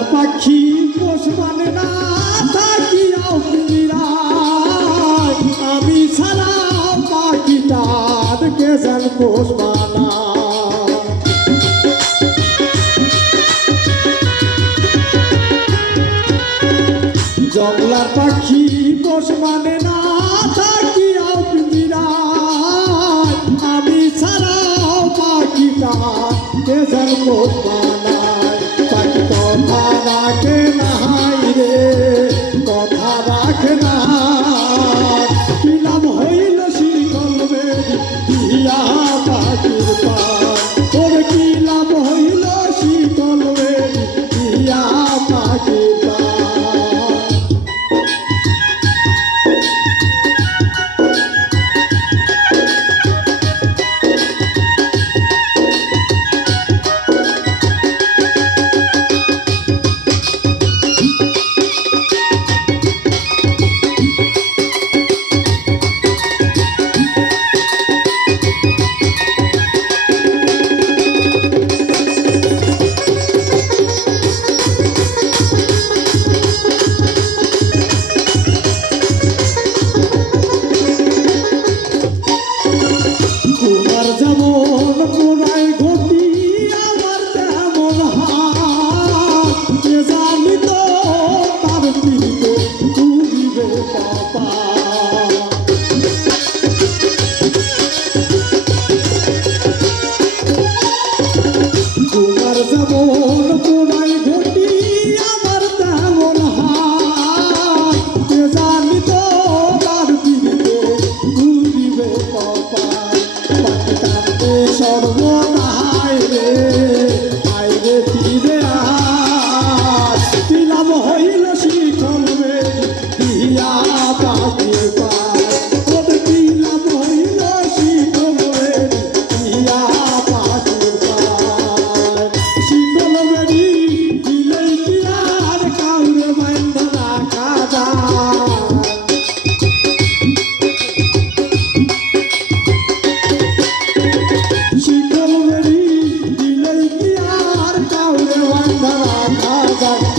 জংলার পাখি পোষ মানে না থাকিয়াও পিঞ্জিরায় আমি ছাড়া পাখিটার কে যেন পোষ মানা জংলার পাখি পোষ মানে না থাকিয়াও পিঞ্জিরায় আমি ছাড়া পাখিটার কে যেন পোষ মানায় পাখি কথা রাখে নাই রে কথা রাখে না কি লাভ হইল শিকল দিয়া পাখির পায় ওরে কি লাভ হইল শিকল দিয়া পাখির পায় শিকল বেরি দিলেই কি আর কাউরে বান্ধা রাখা যায়